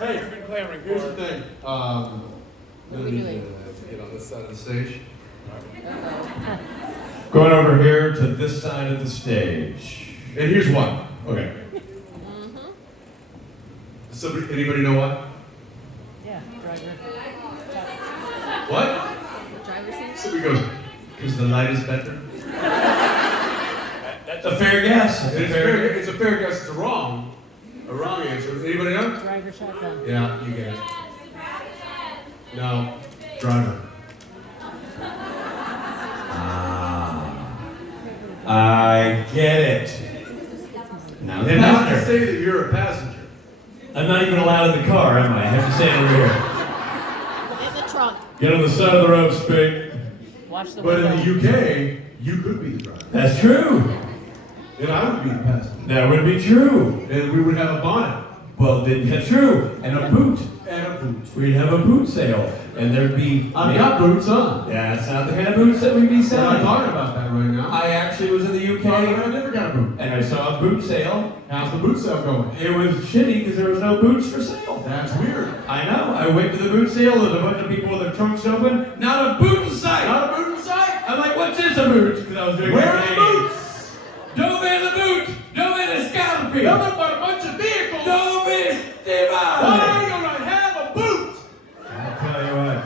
Hey, I've been clamoring for here's the it. thing. What are we doing? Get on this side of the stage. Going over here to this side of the stage. And here's why. Okay. Mm-hmm. Somebody, anybody know why? Yeah, driver. What? Driver seat? Somebody goes, because the light is better. That's a fair guess. It's a fair guess. It's a wrong answer. Anybody know? Driver shotgun. Yeah, you get it. No, driver. I get it. Now It has to say that you're a passenger. I'm not even allowed in the car, am I? I have to stand over here. In the trunk. Get on the side of the road, Spink. Watch the But window. in the UK, you could be the driver. That's true. And I would be the passenger. That would be true. And we would have a bonnet. Well, that's true. And a boot. And a boot. We'd have a boot sale. And there'd be... I've got boots on. Yeah, that's not the kind of boots that we'd be We're selling. not talking about that right now. I actually was in the UK I never got a boot. and I saw a boot sale. How's the boot sale going? It was shitty because there was no boots for sale. That's weird. I know. I went to the boot sale. There's a bunch of people with their trunks open. Not a boot in sight. Not a boot in sight? I'm like, what's this a boot? Because I was doing Where my are the Canadian. boots? Dove the boot. Dove the scalping. Nothing but a bunch of vehicles. Dove Why Steve. are you gonna have a boot? I'll tell you what.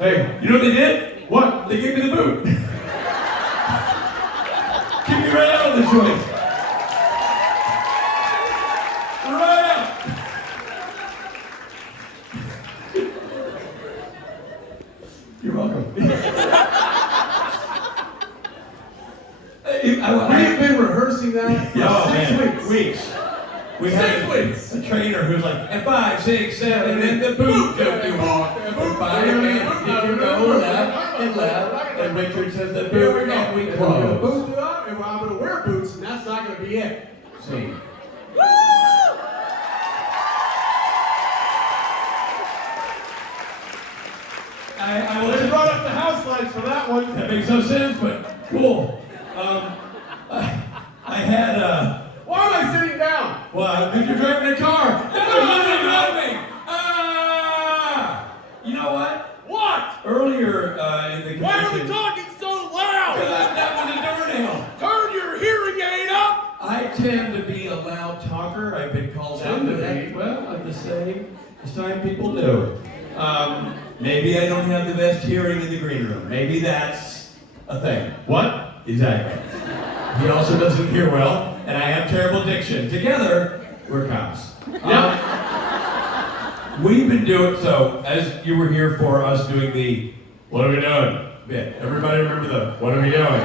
Hey, You know what they did? what? They gave me the boot. Kick me right out of the joint. Right out. You're welcome. We've been rehearsing that for Oh, 6 man. weeks. We had 6 weeks. a trainer who's like, and 5, 6, 7, and the boot don't you walk. And 5, and did you go left and left. And Richard says the Here we boot go. and we We're gonna close. boot it up, and I'm gonna wear boots, and that's not gonna be it. See. I will They brought up the house lights for that one. That makes no sense, but cool. I had Why am I sitting down? well, because you're driving a car. No, you're driving. You know what? What? Earlier in the Why are we convention, talking so because loud? I'm done with the doornail. Turn your hearing aid up. I tend to be a loud talker. I've been called out to that. Well, I'm just saying, it's time people do. Maybe I don't have the best hearing in the green room. Maybe that's a thing. What? Exactly. He also doesn't hear well, and I have terrible diction. Together, we're cops. We've been doing, so as you were here for us doing the what are we doing bit. Everybody remember the what are we doing?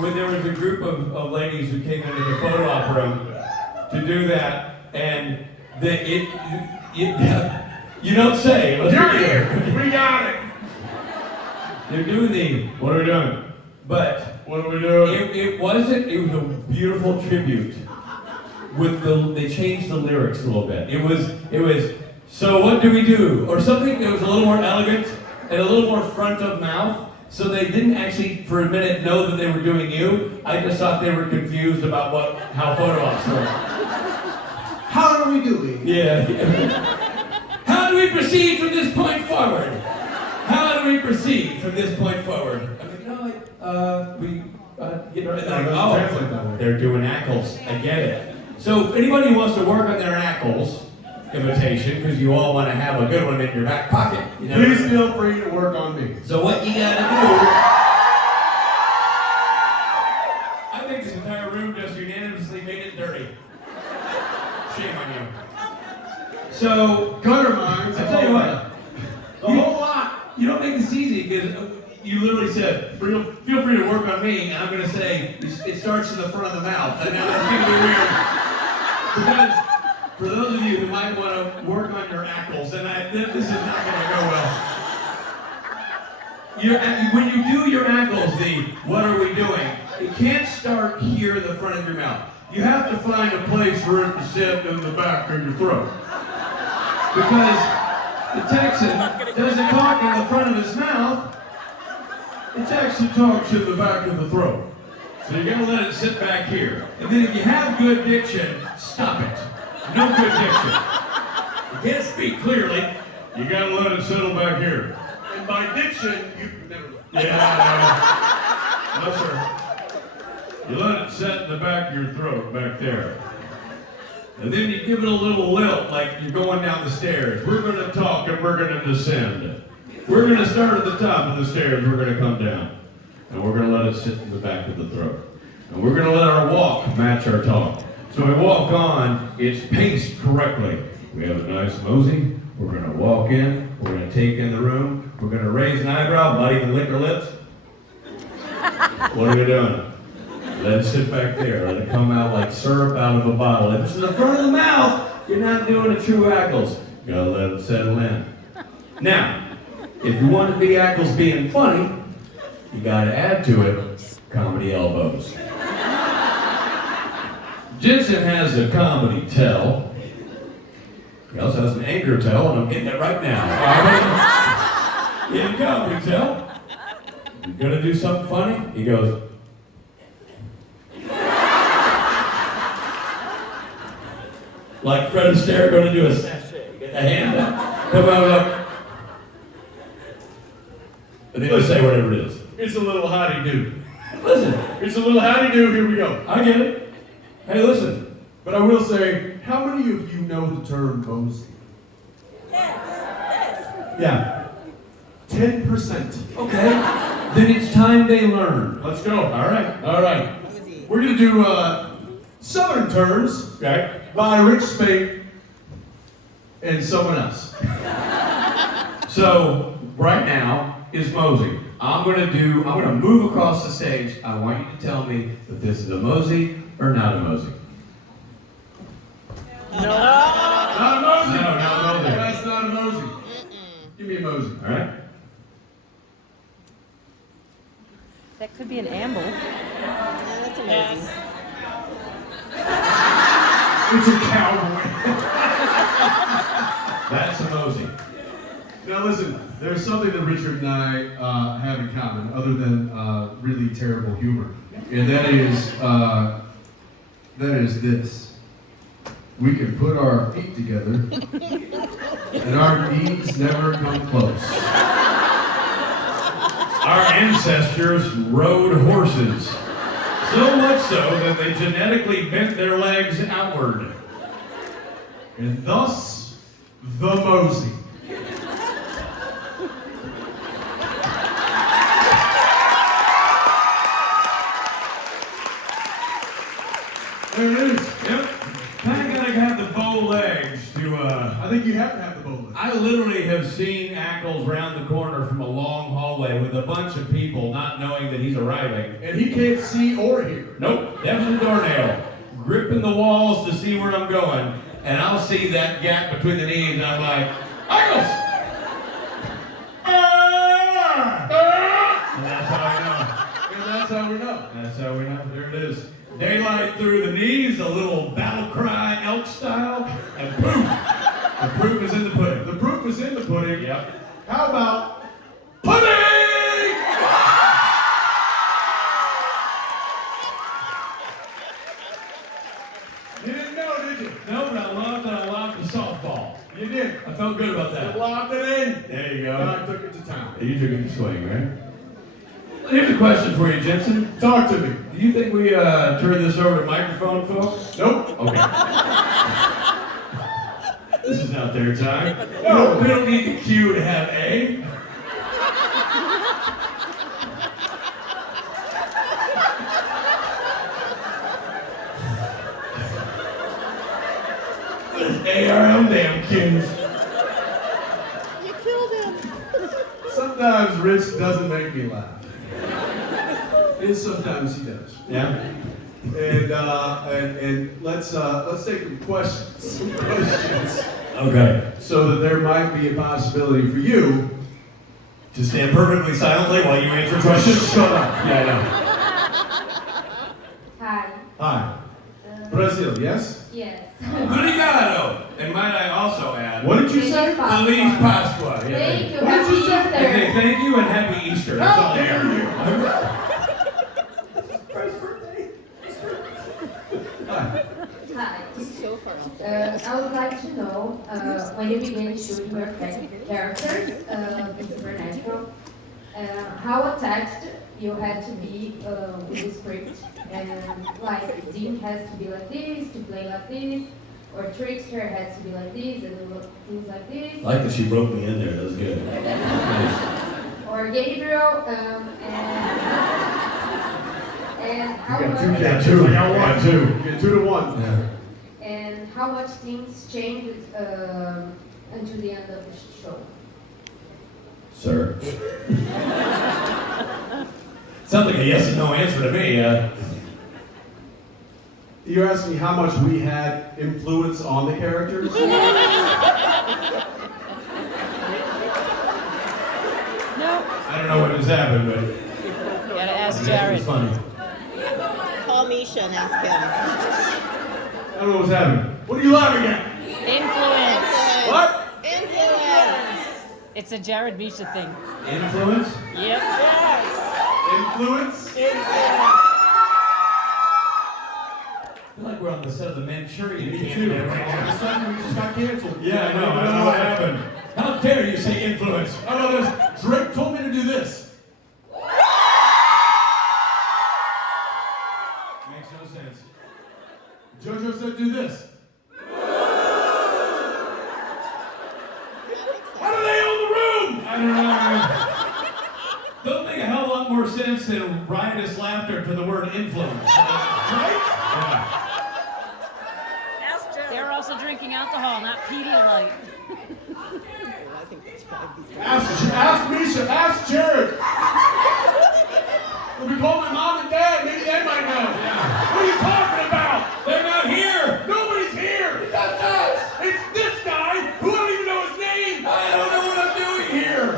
When there was a group of ladies who came into the photo op room to do that, and you don't say. Let's You're be here. We got it. They're doing the what are we doing? But What are we doing? it was a beautiful tribute. They changed the lyrics a little bit. It was so what do we do? Or something that was a little more elegant and a little more front of mouth. So they didn't actually for a minute know that they were doing you. I just thought they were confused about how photo ops work. How are we doing? Yeah. How do we proceed from this point forward? How do we proceed from this point forward? I'm like, no, we get right there. Translate that way. They're doing ackles. I get it. So if anybody wants to work on their ackles imitation, because you all want to have a good one in your back pocket, you know? Please feel free to work on me. So what you gotta do? I think this entire room just unanimously made it dirty. Shame on you. So Gutter mines. I tell you what, The whole lot. you don't make this easy because you literally said, feel free to work on me, and I'm going to say, it starts in the front of the mouth. I know that's going to be weird. Because for those of you who might want to work on your ackles, and this is not going to go well. When you do your ackles, what are we doing? It can't start here in the front of your mouth. You have to find a place for it to sit in the back of your throat. Because the Texan doesn't talk in the front of his mouth, the Texan talks in the back of the throat. So you're gonna let it sit back here. And then if you have good diction, stop it. No good diction. You can't speak clearly. You gotta let it settle back here. And by diction, you never. Yeah. No, sir. You let it set in the back of your throat, back there. And then you give it a little lilt, like you're going down the stairs. We're gonna talk and we're gonna descend. We're gonna start at the top of the stairs, we're gonna come down. And we're gonna let it sit in the back of the throat. And we're gonna let our walk match our talk. So we walk on, it's paced correctly. We have a nice mosey. We're gonna walk in, we're gonna take in the room, we're gonna raise an eyebrow, not even lick our lips. What are we doing? Let it sit back there, let it come out like syrup out of a bottle. If it's in the front of the mouth, you're not doing a true Ackles. You gotta let it settle in. Now, if you want to be Ackles being funny, you gotta add to it comedy elbows. Jensen has a comedy tell. He also has an anger tell, and I'm getting it right now. In comedy tell, you're gonna do something funny? He goes, like Fred Astaire going to do a sachet. You get the hand up, come out up. And then say whatever it is. It's a little howdy-do. Listen, It's a little howdy-do, here we go. I get it. Hey, listen. But I will say, how many of you know the term mosey? Yeah. 10%. Okay. Then it's time they learn. Let's go. All right. All right. We're going to do Southern terms Okay. by Rich Spate and someone else. So, right now is Mosey. I'm gonna move across the stage. I want you to tell me if this is a Mosey or not a Mosey. Not a mosey. No, not a mosey. That's not a mosey. Give me a mosey. All right? That could be an amble. Yeah, that's amazing. It's a cowboy. That's a Mosey. Now listen, there's something that Richard and I have in common, other than really terrible humor, and that is this. We can put our feet together, and our knees never come close. Our ancestors rode horses, so much so that they genetically bent their legs outward. And thus, the mosey. There it is. Yep. Kind of gotta have the bow legs to, I think you have to have the bow leg. I literally have seen Ackles round the corner from a long hallway with a bunch of people not knowing that he's arriving. And he can't see or hear. Nope, definitely doornail. Gripping the walls to see where I'm going. And I'll see that gap between the knees and I'm like, Ackles! And that's how I know. And that's how we know. That's how we know. There it is. Daylight through the knees, a little battle cry, elk style, and poof! The proof is in the pudding. The proof is in the pudding. Yep. How about pudding? You didn't know, did you? No, but I love that I lobbed the softball. You did. I felt good about You that. lobbed it in. There you Now go. I took it to town. You took it to swing, right? Here's a question for you, Jensen. Talk to me. Do you think we turn this over to microphone, folks? Nope. Okay. This is not their time. No. We don't need the cue to have A. ARM damn cues. You killed him. Sometimes Rich doesn't make me laugh. And sometimes he does. Yeah? And let's take some questions. Okay. So that there might be a possibility for you To stand perfectly silently while you answer questions? shut up. Yeah, I know. Hi. Hi. Brazil, yes? Yes. Obrigado. And might I also add, What did you say? Feliz Pascua. Yeah, Thank you. What did you Happy Okay, Easter. thank you and happy Easter. That's How all I dare got. you? Christ's birthday. Hi. So far off. I would like to know when you began shooting your characters in Supernatural, how attached you had to be with the script, and like Dean has to be like this to play like this, or Trickster has to be like this and look things like this, I like that she wrote me in there. That was good. or Gabriel, and how You got two much characters. I got one. Two. You get 2 to 1. Yeah. and how much things changed until the end of the show. Sir. Sounds like a yes and no answer to me. You're asking me how much we had influence on the characters? No. I don't know what just happened, but You gotta ask it Jared. was funny. Call Misha and ask him. I don't know what's happening. What are you laughing at? Influence. What? Influence. It's a Jared Misha thing. Influence? Yep. Influence? I feel like we're on the set of the Manchurian Me Candidate too. right All of now. a sudden, we just got canceled. Yeah, I know what happened. How dare you say influence? I know this. Drake told me to do this. Makes no sense. JoJo said do this. How do they own the room? I don't know. They'll make a hell of a lot more sense than riotous laughter to the word influence. Right? Yeah. They're also drinking alcohol, not Pedialyte. I think that's probably these guys. Ask Misha, ask Jared. If we call my mom and dad, maybe they might know. What are you talking about? They're not here! Nobody's here. That's us. It's this guy who I don't even know his name. I don't know what I'm doing here!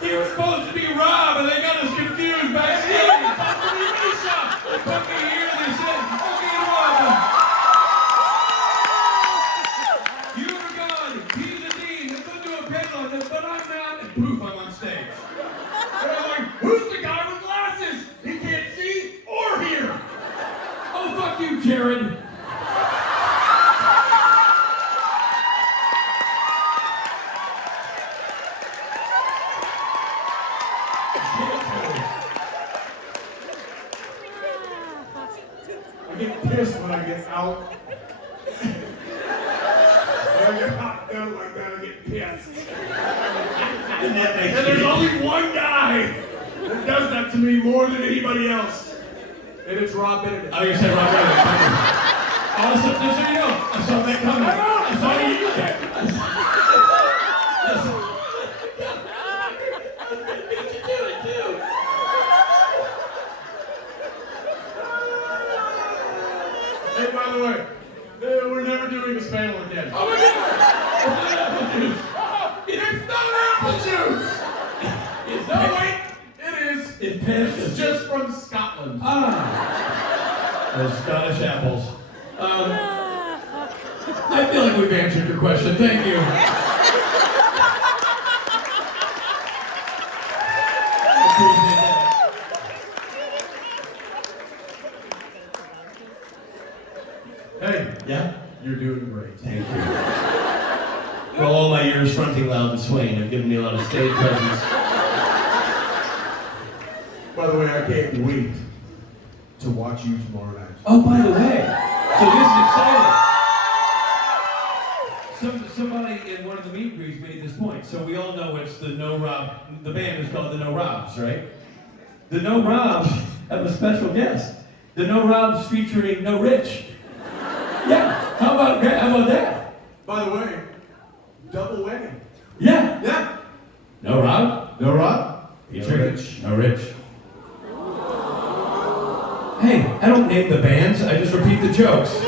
He was supposed to be Rob, and they got us confused backstage! Supposed to be Misha. They put me here, and they said, okay, Rob. You were gone, he's the dean, they put you a panel, but I'm not, and poof, I'm on stage. And I'm like, who's the guy with glasses? He can't see or hear. Oh, fuck you, Jared! I get pissed when I get out. When I get knocked down like that, I get pissed. And that makes And there's me... only one guy that does that to me more than anybody else. And it's Rob Benedict. Oh, you said Rob Benedict. Also, just so you know, I saw that coming. I saw you do that. Hey, by the way, we're never doing this panel again. Oh my God! It's not apple juice! It's No, wait, it is. It's It's just from Scotland. Those Scottish apples. I feel like we've answered your question. Thank you. Appreciate that. Hey, Yeah? you're doing great. Thank you. Well, all my years fronting Loud and Swain have given me a lot of stage presence. By the way, I can't wait to watch you tomorrow night. Oh, by the way, so this is exciting. Somebody in one of the meet and greets made this point. So we all know it's the No Rob. The band is called the No Robs, right? The No Robs have a special guest. The No Robs featuring No Rich. Yeah. How about that? By the way, double whammy. Yeah. Yeah. No Rob. No Rob? Featuring No Rich. Hey, I don't name the bands. I just repeat the jokes.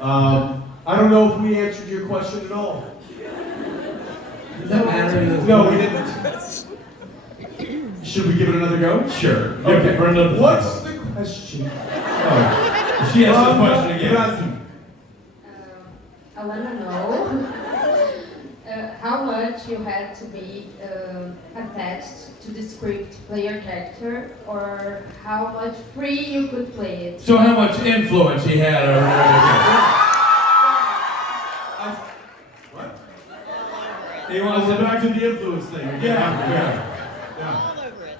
I don't know if we answered your question at all. Does that matter? No, we didn't. Should we give it another go? Sure. Okay. Brenda. What's the question? Oh, she asked the question again. I want to know how much much you had to be attached to the script, play your character, or how much free you could play it? So how much influence he had over What? He I wants went to back to the influence thing. Yeah. All over it.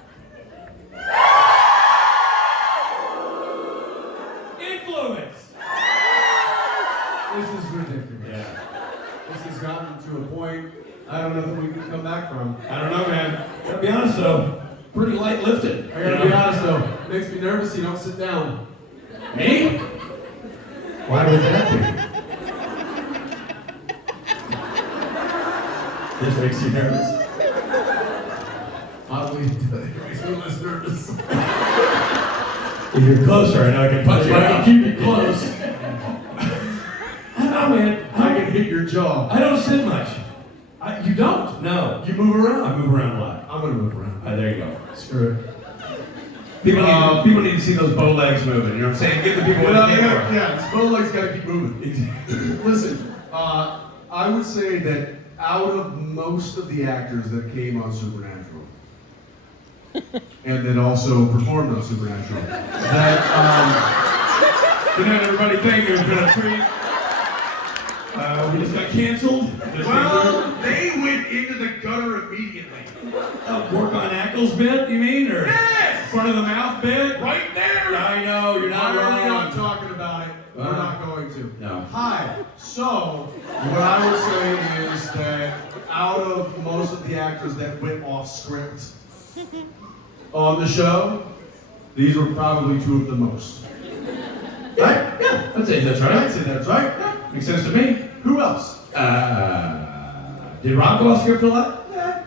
Influence. This is ridiculous. Yeah. This has gotten to a point I don't know that we can come back from. I don't know, man. Gotta be honest though, pretty light lifted. I gotta be honest though, it makes me nervous you don't sit down. Me? Why would that be? This makes you nervous. Oddly, it makes me less nervous. If you're closer, I know I can punch you. I can out. keep you close. I don't know, man. I can hit your jaw. I don't sit much. You don't? No. You move around. I move around a lot. I'm gonna move around. There you go. Screw it. People need to see those bow legs moving. You know what I'm saying? Give the people what they came for. Yeah, this bow leg's gotta keep moving. Listen, I would say that out of most of the actors that came on Supernatural, and that also performed on Supernatural, that, Good night, everybody. Thank you. It's been a treat. We just got canceled. well, they went into the gutter immediately. Work on Ackles bit, you mean? Or Yes! front of the mouth bit? Right there! I know, you're not Why are we not wrong. talking about it? We're not going to. No. Hi. So, what I would say is that out of most of the actors that went off script on the show, these were probably two of the most. Right? Yeah, I'd say that's right. I'd say that's right. Yeah. Makes sense to me. Who else? Did Rob go off script a lot? Yeah.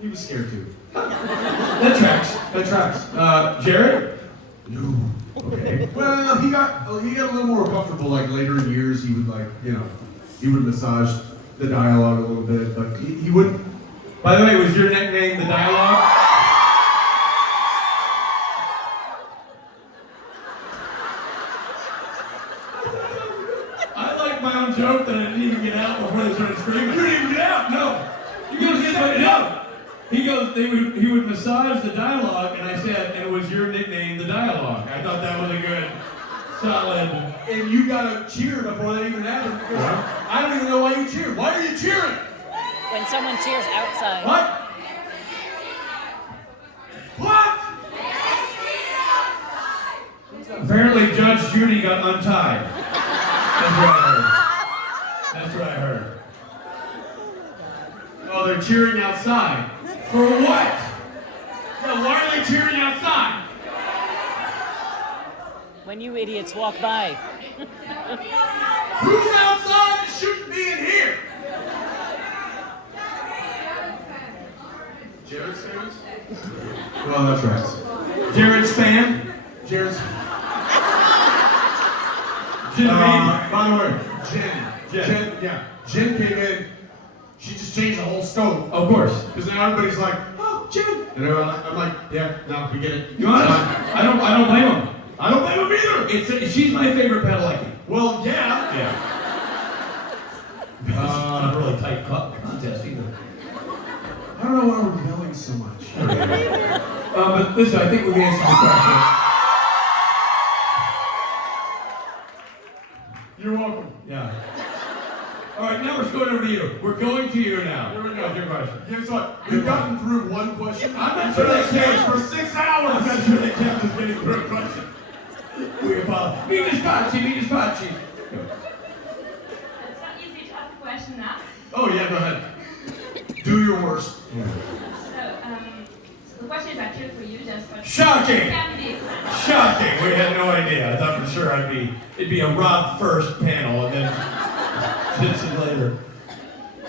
He was scared too. That tracks. That tracks. Jared? No. Okay. Well, he got a little more comfortable. Like later in years, he would he would massage the dialogue a little bit, but he wouldn't. By the way, was your nickname the dialogue? I like my own joke that I didn't even get out before they started screaming. You didn't even get out? No. You goes, no. He would massage the dialogue, and I said, and it was your nickname, the dialogue. I thought that was a good, solid. And you gotta cheer before they even happened. Because I don't even know why you cheer. Why are you cheering? When someone cheers outside. What? What? Apparently, Judge Judy got untied. That's what I heard. That's what I heard. Oh, they're cheering outside. For what? Yeah, why are they cheering outside? When you idiots walk by. Who's outside that shouldn't be in here? Jared's fans? Well, that tracks. Jared's fan? Jared's. Genevieve? By the way, Jen came in. She just changed the whole scope. Of course. Because now everybody's like, oh, Jen. And I'm like, yeah, no, we get it. You honest? I don't blame him. I don't blame him either. She's my favorite Padalecki. Well, yeah. Yeah. It's not a really tight contest either. I don't know why we're yelling so much. But listen, I think we've answered the question. You're welcome. Yeah. All right, now we're going over to you. We're going to you now. Here we go. What's your question? Guess what? We've gotten through one question. I'm not sure they counts count. for 6 hours. I'm not sure they count as getting through a question. We apologize. Mi dispiace. It's not easy to ask a question now. Oh yeah, go ahead. Do your worst. So the question is actually for you, just for Shocking! families. Shocking! We had no idea. I thought for sure it'd be a Rob first panel and then Jensen later.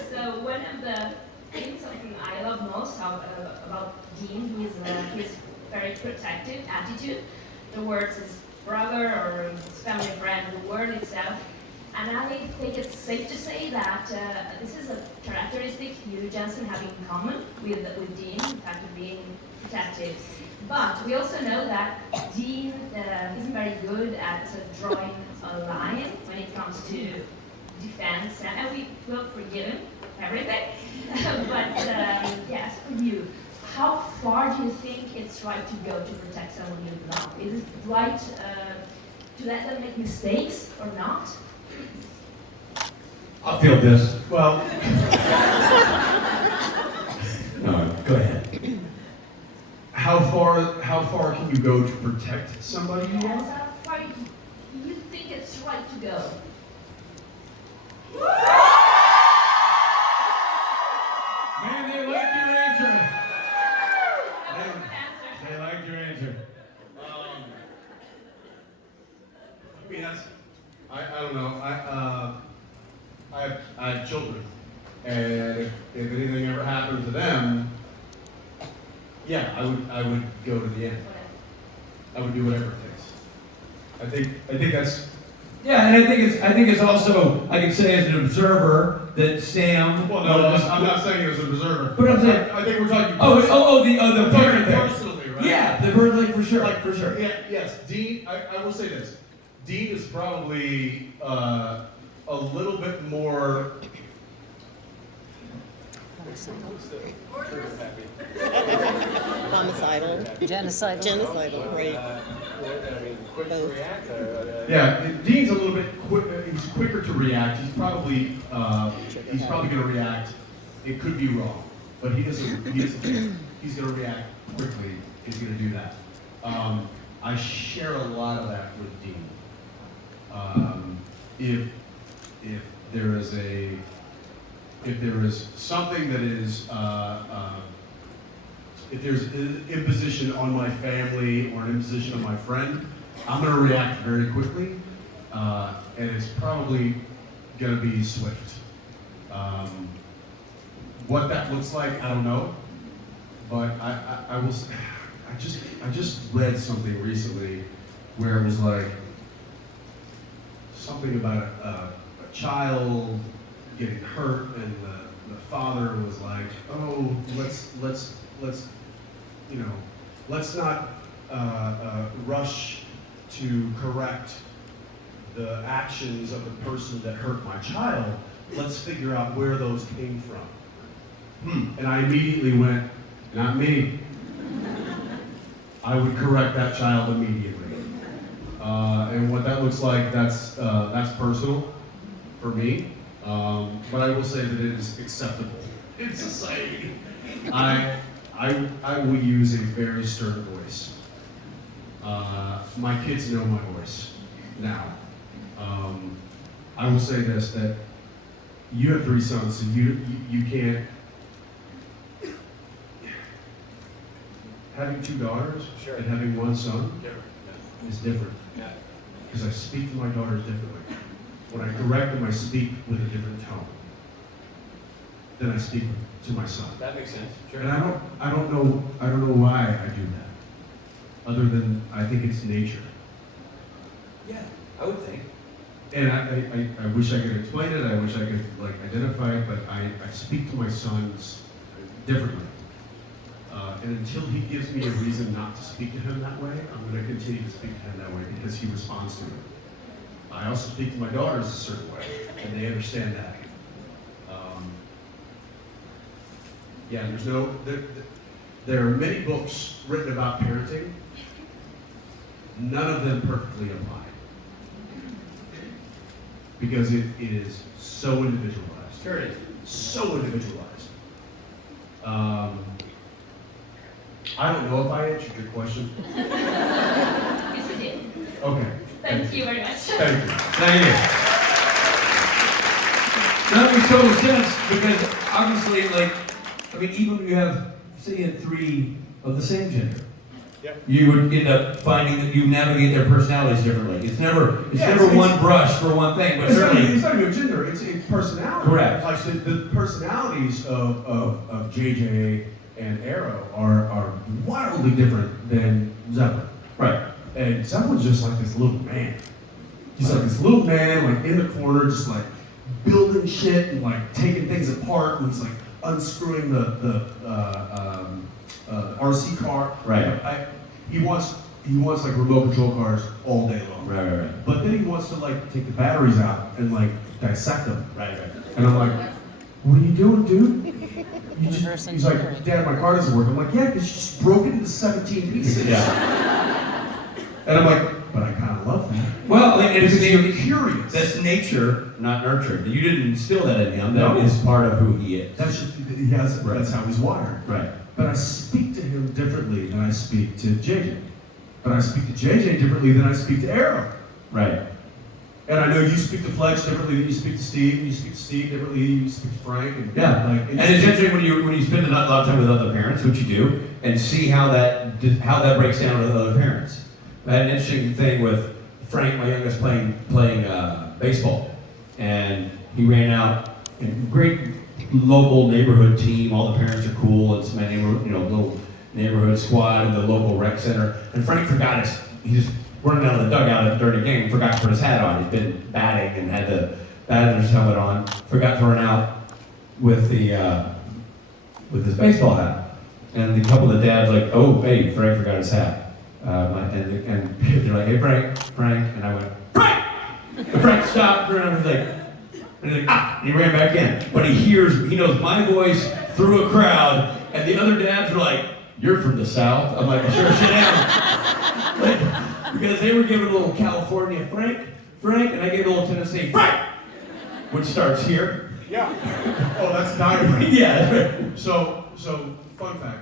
So one of the things something I love most about Dean, his very protective attitude towards his brother or his family friend, the word itself. And I think it's safe to say that this is a characteristic you, Jensen, have in common with Dean, the fact of being protective. But we also know that Dean isn't very good at drawing a line when it comes to defend Sam, and we will forgive him everything. But yes, for you, how far do you think it's right to go to protect someone you love? Is it right to let them make mistakes or not? I'll feel this. Well, No, go ahead. how far can you go to protect somebody you Yes, love? how far you think it's right to go? Man, they like your answer. That was a good answer. They like your answer. I mean, I don't know. I have children, and if anything ever happened to them, yeah, I would go to the end. I would do whatever it takes. I think that's. Yeah, and I think it's also, I can say as an observer that Sam. Well, no, I'm not saying it as an observer. But I'm saying. I think we're talking. The parent thing. Personally, right? Yeah, the bird like for sure, for sure. Yeah, yes, Dean. I will say this. Dean is probably a little bit more. Homicidal. Genocidal. Genocidal, right. Both. Yeah, Dean's a little bit he's quicker to react. He's probably going to react. It could be wrong, but he doesn't. He's going to react quickly. He's going to do that. I share a lot of that with Dean. If there is something that is if there's an imposition on my family or an imposition on my friend, I'm going to react very quickly, and it's probably going to be swift. What that looks like, I don't know, but I just read something recently where it was like something about a child getting hurt, and the father was like, "Oh, let's not rush to correct the actions of the person that hurt my child. Let's figure out where those came from." And I immediately went, "Not me. I would correct that child immediately." And what that looks like, that's personal for me. But I will say that it is acceptable in society. I will use a very stern voice. My kids know my voice now. I will say this, that you have 3 sons, so you can't. Having 2 daughters and having 1 son is different. Because I speak to my daughters differently. When I correct them, I speak with a different tone than I speak to my son. That makes sense. Sure. And I don't know why I do that. Other than I think it's nature. Yeah, I would think. And I wish I could explain it. I wish I could identify it, but I speak to my sons differently. And until he gives me a reason not to speak to him that way, I'm going to continue to speak to him that way because he responds to it. I also speak to my daughters a certain way, and they understand that. There are many books written about parenting. None of them perfectly apply. Because it is so individualized. Sure it is. So individualized. I don't know if I answered your question. Yes, you did. Okay. Thank you very much. Thank you. Thank you. That makes total sense because obviously, even when you have, say, you had 3 of the same gender, you would end up finding that you navigate their personalities differently. It's never one brush for one thing, but It's certainly. not even gender, it's personality. Correct. Like the personalities of JJ and Arrow are wildly different than Zeppelin. Right. And Zeppelin's just like this little man. He's like this little man, like in the corner, just like building shit and like taking things apart. And he's like unscrewing the RC car. Right. He wants like remote control cars all day long. Right. But then he wants to like take the batteries out and like dissect them. Right. And I'm like, what are you doing, dude? He's like, Dad, my car doesn't work. I'm like, yeah, because you just broke it into 17 pieces. Yeah. And I'm like, but I kind of love that. Well, and it's You're curious. That's nature, not nurture. You didn't instill that in him. That No. is part of who he is. That's just, that's how he's wired. Right. But I speak to him differently than I speak to JJ. But I speak to JJ differently than I speak to Arrow. Right. And I know you speak to Fletch differently than you speak to Steve, and you speak to Steve differently than you speak to Frank. And Yeah. like, And it's interesting when you spend a lot of time with other parents, which you do, and see how that breaks down with other parents. I had an interesting thing with Frank, my youngest, playing baseball, and he ran out. And great local neighborhood team. All the parents are cool. It's my little neighborhood squad in the local rec center. And Frank forgot he just running out of the dugout during the game, forgot to put his hat on. He'd been batting and had the batter's helmet on. Forgot to run out with his baseball hat. And a couple of the dads like, oh, hey, Frank forgot his hat. And they're like, hey, Frank. And I went, Frank! And Frank stopped, and he's like, and he ran back in. But he knows my voice through a crowd, and the other dads were like, you're from the South? I'm like, sure shit am. Because they were giving a little California Frank, and I gave a little Tennessee Frank, which starts here. Yeah. Oh, that's diaphragm. Yeah, that's right. So, fun fact.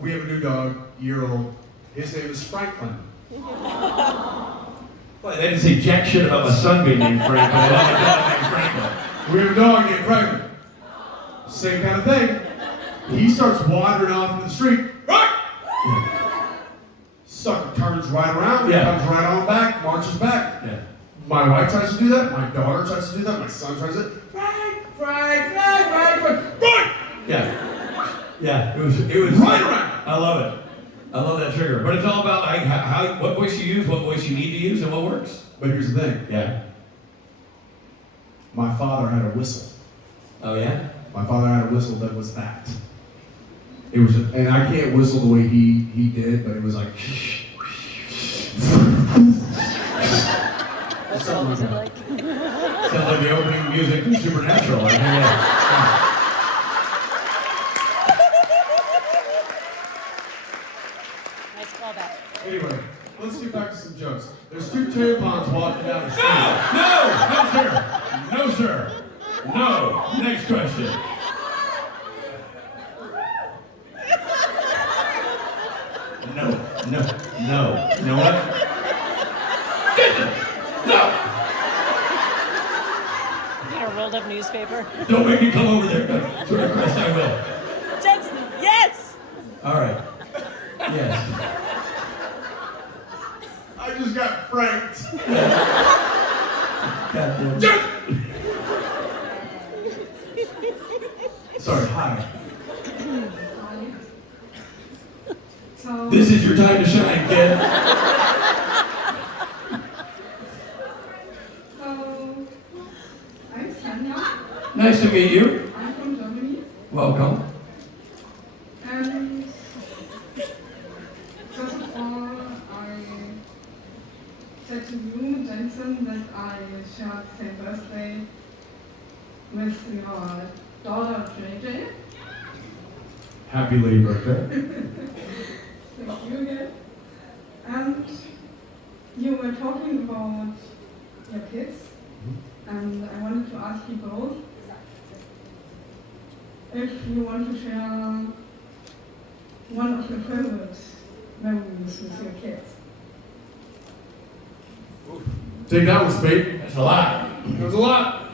We have a new dog, year-old. His name is Franklin. Well, they didn't say jack shit about my son being named Frank, but I love my dog named Franklin. We have a dog named Franklin. Same kind of thing. He starts wandering off into the street. Right! Sucker turns right around, Yeah. comes right on back, marches back. Yeah. My wife tries to do that. My daughter tries to do that. My son tries to. Frank. Yeah. Yeah. It was Right around. I love it. I love that trigger. But it's all about like what voice you use, what voice you need to use, and what works. But here's the thing. Yeah. My father had a whistle. Oh yeah? My father had a whistle that was that. It was, and I can't whistle the way he did, but it was like. What was it like? Sounds like the opening music to Supernatural. Like, yeah. Nice callback. Anyway, let's get back to some jokes. There's two tampons walking down the street. No, sir. No. Next question. No. You know what? Jensen! No! You got a rolled up newspaper? Don't make me come over there. Sort of Christ, I will. Jensen, yes! All right. Yes. I just got franked. Goddamn. Sorry, hi. So, This is your time to shine, kid. I'm Tanya. Nice to meet you. I'm from Germany. Welcome. And first of all, I said to you, Jensen, that I shared the same birthday with your daughter, JJ. Happy late birthday. Thank you again. And you were talking about your kids, and I wanted to ask you both if you want to share one of your favorite memories with your kids. Take that one, Spade. That's a lot. It was a lot.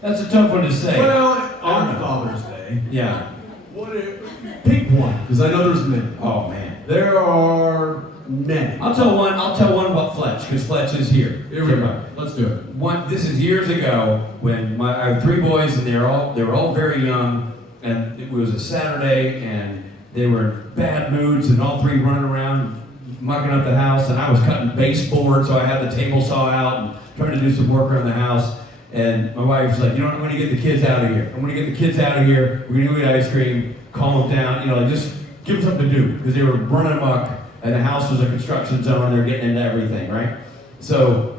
That's a tough one to say. Well, on Father's Day, Yeah. pick one, because I know there's many. Oh man. There are many. I'll tell one about Fletch, because Fletch is here. Here we go. Let's do it. This is years ago when I have three boys and they were all very young, and it was a Saturday and they were in bad moods and all three running around mucking up the house, and I was cutting baseboard, so I had the table saw out and trying to do some work around the house. And my wife's like, you know what, I'm gonna get the kids out of here. I'm gonna get the kids out of here. We're gonna go get ice cream, calm them down, like just give them something to do, because they were running amok and the house was a construction zone. They're getting into everything, right? So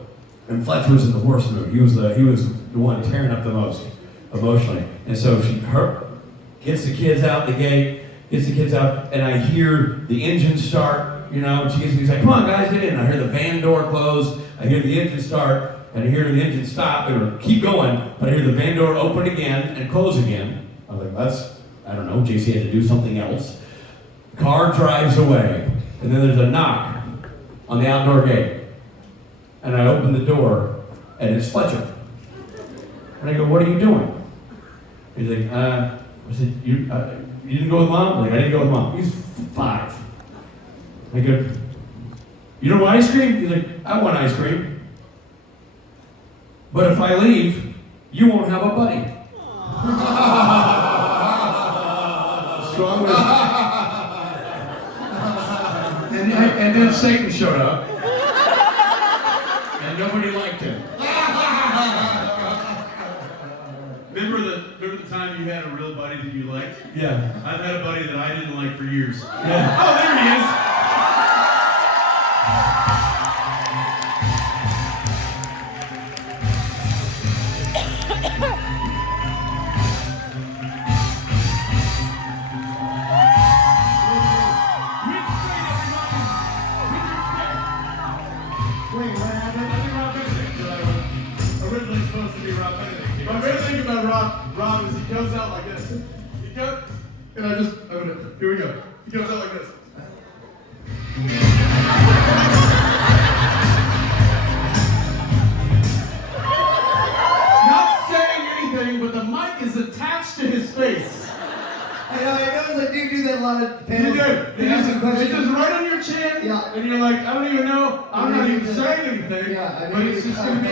And Fletcher was in the worst mood. He was the one tearing up the most emotionally. And so her gets the kids out the gate, and I hear the engine start, and she's like, come on guys, get in. And I hear the van door close, I hear the engine start, and I hear the engine stop, or keep going, but I hear the van door open again and close again. I was like, I don't know, JC had to do something else. Car drives away, and then there's a knock on the outdoor gate. And I open the door, and it's Fletcher. And I go, what are you doing? He's like, I said, you didn't go with Mom? I'm like, I didn't go with Mom. He's 5. I go, you don't want ice cream? He's like, I want ice cream. But if I leave, you won't have a buddy. Strong as... and then Satan showed up. And nobody liked him. Remember the time you had a real buddy that you liked? Yeah. I've had a buddy that I didn't like for years. Yeah. Oh, there he is! Wait, what happened? Originally supposed to be Rob Benedict. My favorite thing about Rob is he comes out like this. And here we go. He comes out like this. Not saying anything, but the mic is attached to his face. I noticed I do that a lot of You panels. do. They ask a It's question. just right on your chin. Yeah. And you're like, I don't even know. I'm not even saying anything. Yeah, I but need it's to just going to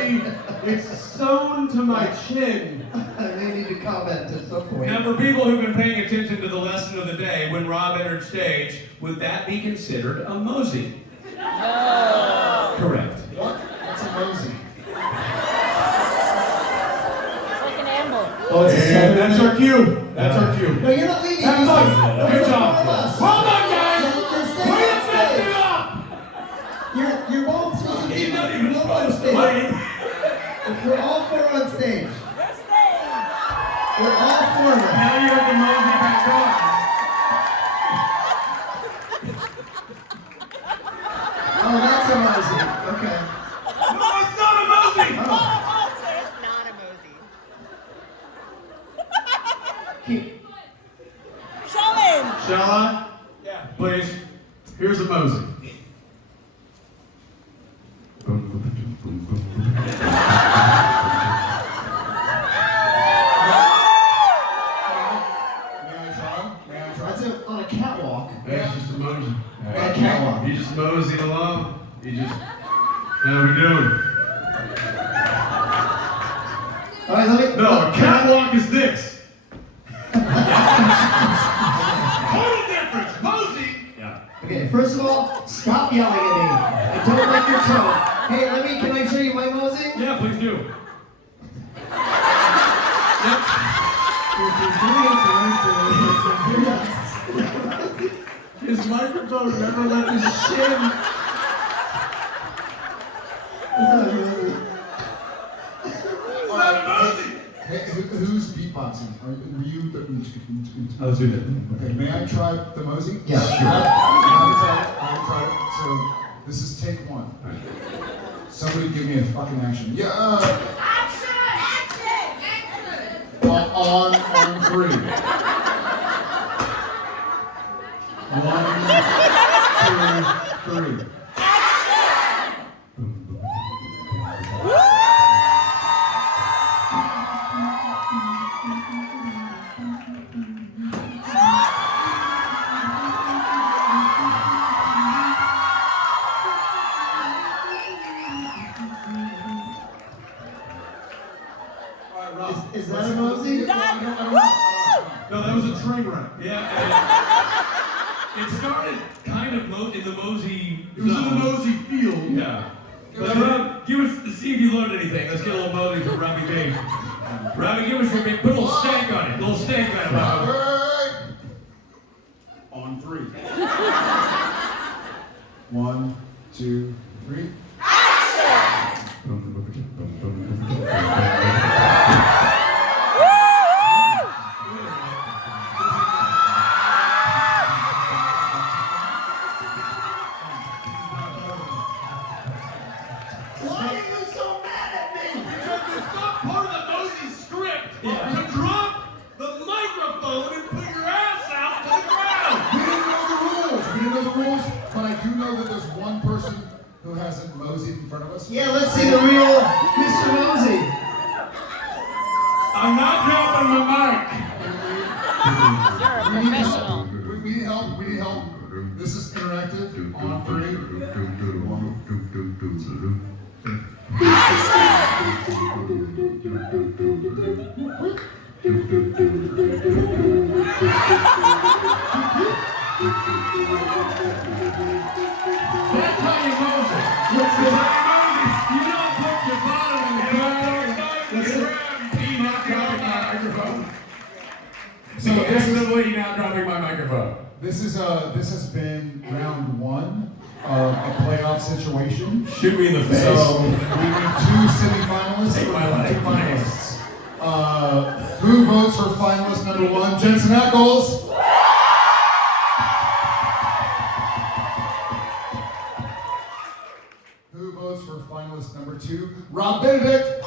be, it's sewn to my chin. They need to comment at some point. Now, for people who've been paying attention to the lesson of the day, when Rob entered stage, would that be considered a mosey? No. Correct. What? That's a mosey. It's like an amble. Oh, it's a And that's our cue. That's our cue. No, you're not leaving. Have fun. Good job. Us. Well done, guys. You're Way staying to on set stage. it up. You're both supposed to be. He's not You're even both on supposed to stage. wait. We're all 4 on stage. We're all 4 of us. Now you have the mosey back on. Oh, that's a mosey. Okay. No, it's not a mosey. It's not a mosey. Keep. Show him! Shall I? Yeah. Please. Here's a mosey. That's on a catwalk. That's just a mosey. On a catwalk. You just moseying along. You just. How we doing? All right, let me. No, a catwalk is this. Total difference. Mosey. Yeah. Okay, first of all, stop yelling at me. I don't like your tone. Hey, can I show you my mosey? Yeah, please do. His microphone never left his shin. Hey, who's beatboxing? Were you the... Let's do that. Okay, may I try the mosey? Yeah, sure. I haven't tried it. So, this is take 1. Somebody give me a fucking action. Yeah! Action! On 3. 1, 2, 3. Is that a mosey? No, that was a train wreck. Yeah. It started kind of in the mosey. It was in the mosey field. Yeah. But Rob, see if you learned anything. Let's get a little mosey from Robbie B. Robbie, give us your big, put a little stank on it. A little stank on it, Rob. On 3. 1, 2, 3. Mr. Mosey. I'm not dropping my mic. You're a professional. We need help. We need help. This is interactive. On 3. 1. That's how you move it. Let's You go. don't put your bottom in the ground. So inevitably not dropping my microphone. This has been round 1 of a playoff situation. Shoot me in the face. So we need 2 semifinalists Take my and life. 2 finalists. Who votes for finalist number 1? Jensen Eccles. Who votes for finalist number 2? Rob Benedict.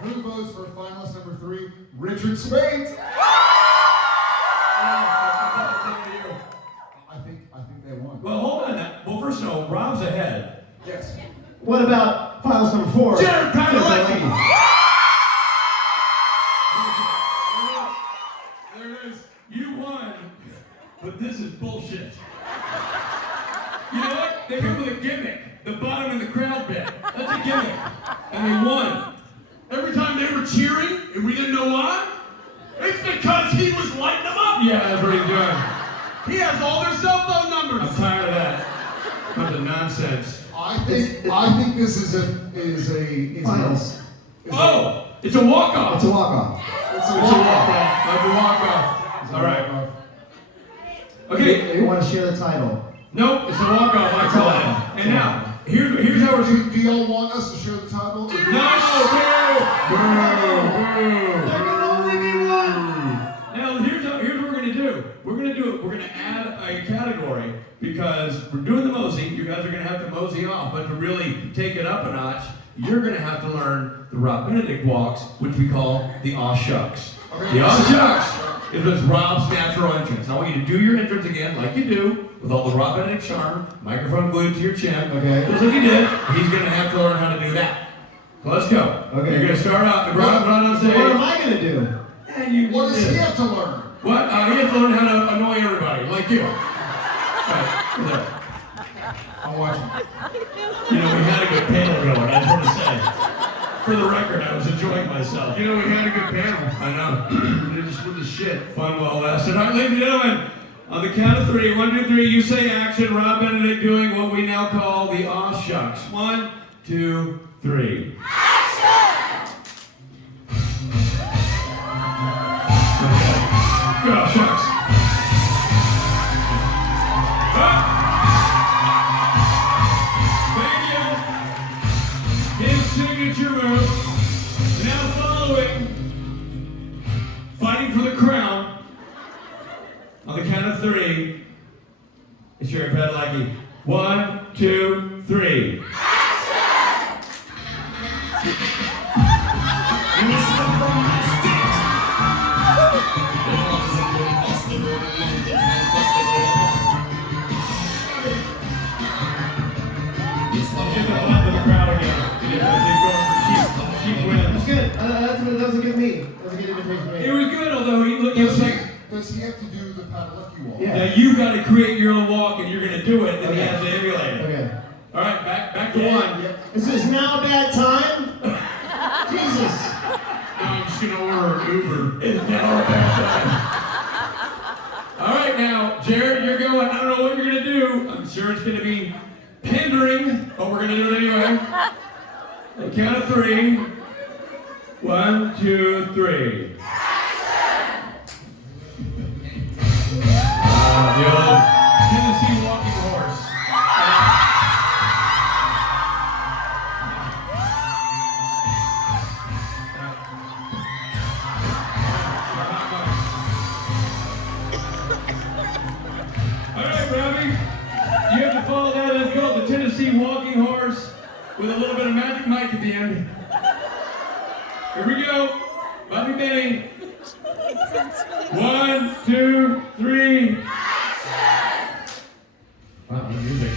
Who votes for finalist number 3? Richard Spade. I think they won. Well, hold on. Well, first of all, Rob's ahead. Yes. What about finals number 4? Jared Padalecki. There it is. You won, but this is bullshit. You know what? They come with a gimmick. The bottom and the crowd bit. That's a gimmick. And they won. Every time they were cheering, and we didn't know why, it's because he was lighting them up. Yeah, that's what he's doing. He has all their cell phone I'm numbers. tired of that. Bunch of nonsense. I think this is a Finals. Oh, it's a walk-off. It's a walk-off. It's a It's a walk-off. walk-off. It's a walk-off. All right. Okay. You want to share the title? Nope, it's a walk-off. I call it. And now, here's how we're. Do y'all want us to share the title? No! Boo! There can only be one. Now here's what we're gonna do. We're gonna add a category because we're doing the mosey. You guys are gonna have to mosey off, but to really take it up a notch, you're gonna have to learn the Rob Benedict walks, which we call the aw shucks. The aw shucks is with Rob's natural entrance. I want you to do your entrance again, like you do, with all the Rob Benedict charm, microphone glued to your chin. Okay. Just like you did. He's gonna have to learn how to do that. So let's go. Okay. You're gonna start out the run on So what am stage. I going to do? And you What does he have to learn? What? He has to learn how to annoy everybody, like you. Right, there. I'm watching. You know, we had a good panel going, I just want to say. For the record, I was enjoying myself. You know, we had a good panel. I know. They just with the shit. Fun well lasted. All right, ladies and gentlemen, on the count of 3, 1, 2, 3, you say action. Rob Benedict doing what we now call the aw shucks. 1, 2, 3. Good aw shucks. Thank you. His signature move. Now following, fighting for the crown. On the count of 3, it's Jared Padalecki. 1, 2, 3. Get the bump of the crowd again. Cheap wins. That's good. That was a good meeting. That was a good invitation. It was good, although he looked like. Does he have to do the Padalecki walk? Yeah. Now you got to create your own walk, and you're going to do it, and he Okay. has to emulate it. Okay. All right, back to 1. Is this now a bad time? Jesus. I'm just gonna order an Uber. It's now a bad time. All right, now, Jared, you're going. I don't know what you're going to do. I'm sure it's going to be pandering, but we're going to do it anyway. The count of 3. 1, 2, 3. The old Tennessee walking horse. All right, Robbie, you have to follow that. It's called the Tennessee walking horse with a little bit of magic mic at the end. Here we go. Bobby Benny. 1, 2, 3. Wow, the music.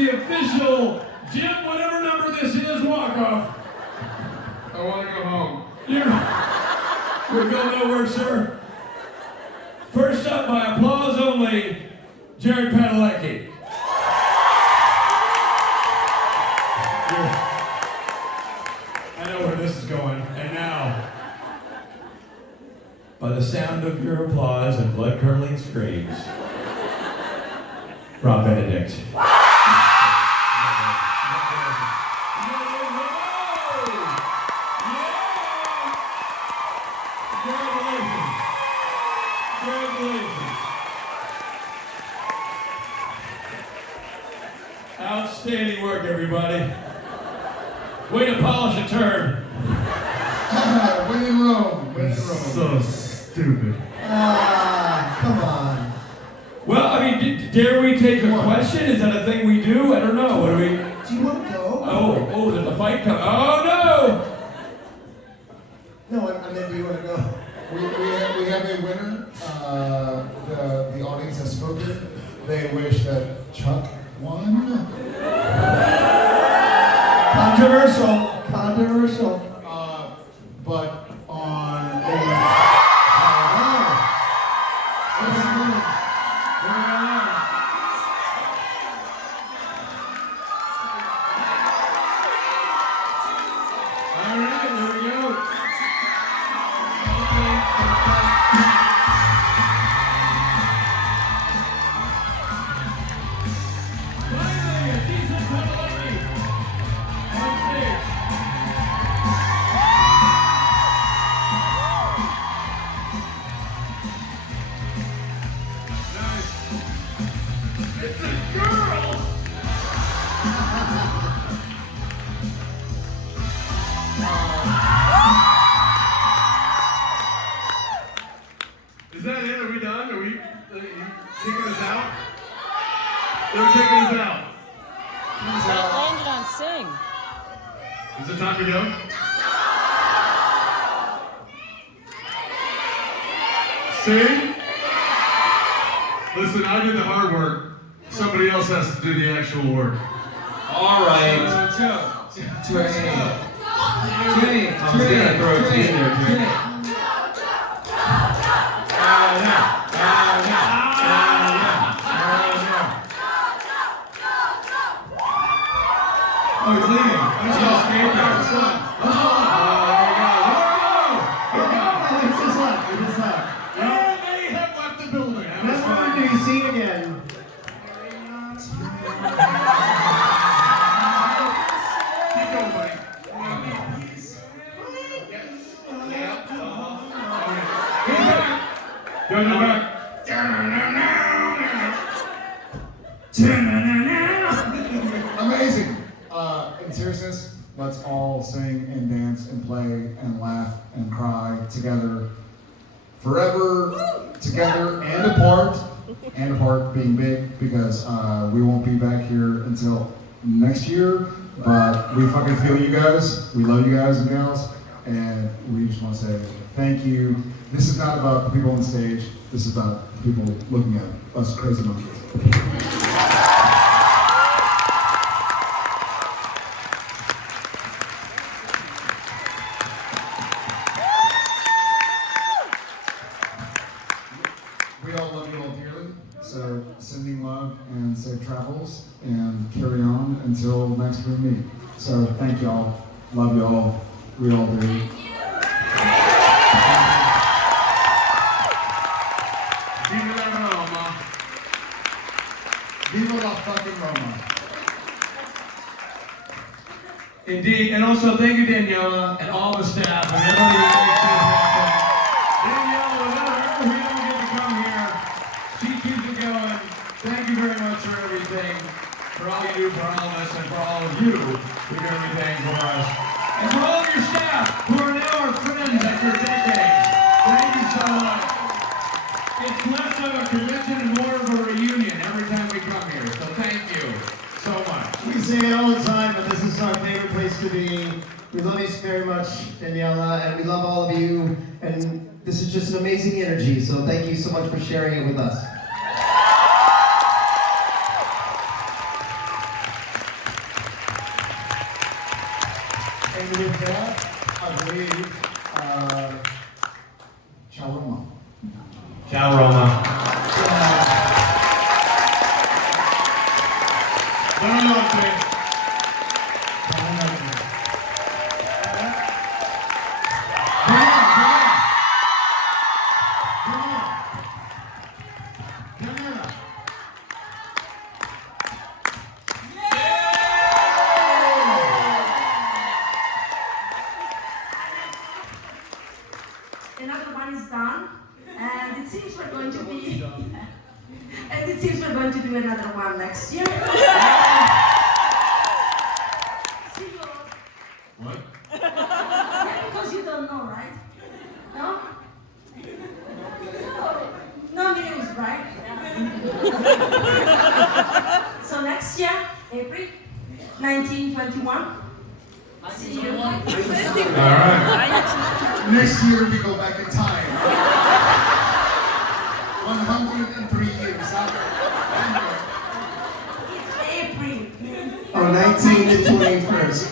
the official JIB, whatever number this is, walk-off. I want to go home. We're going nowhere, sir. First up, by applause only, Jared Padalecki. I know where this is going. And now, by the sound of your applause and blood-curdling screams, Rob Benedict. Outstanding work, everybody. Way to polish a turd. When in Rome. When in Rome. So stupid. Come on. Well, I mean, dare we take a question? Is that a thing we do? I don't know. What do we? Do you want to go? Oh, there's a fight coming. Oh No, I meant, do you want to go? We have a winner. The audience has spoken. They wish that Chuck won. Controversial. But on All right, there we go. Finally, a decent Padalecki on stage. Nice. It's a girl! Is that it? Are we done? Are you kicking us out? They're kicking us out. That landed on Sing. Is it time to go? See? Listen, I did the hard work. Somebody else has to do the actual work. All right. Oh, he's leaving. Let's go. Let's go. It's just left. It's just left. And they have left the building. Next one, do you see again? Keep going, buddy. Go back. amazing. In seriousness, let's all sing and dance and play and laugh and cry together, forever, together and apart being big, because we won't be back here until next year. But we fucking feel you guys. We love you guys and gals, and we just want to say thank you. This is not about the people on stage. This is about the people looking at us crazy monkeys. We all love you all dearly, so sending love and safe travels and carry on until next we meet. So thank y'all, love y'all, we all do. Viva la Roma. Viva la fucking Roma. Indeed, and also thank you, Daniela, and all the staff, and everybody who makes this happen. Daniela, whenever we don't get to come here, she keeps it going. Thank you very much for everything, for all you do for all of us, and for all of you who do everything for us. And for all of your staff, who are now our friends after decades. Thank you so much. It's less of a convention and more of a reunion every time we come here, so thank you so much. We say it all the time, but this is our favorite place to be. We love you very much, Daniela, and we love all of you. And this is just an amazing energy, so thank you so much for sharing it with us. And with that, I believe, ciao Roma. Ciao, Roma. Buonanotte. Another one is done, and it seems we're going to be, and it seems we're going to do another one next year. See you. What? Yeah, because you don't know, right? No? No news, right? So next year, April 1921. See you. All right. Next year we go back in time. 103 years after. It's April. Oh, 19 to 21st.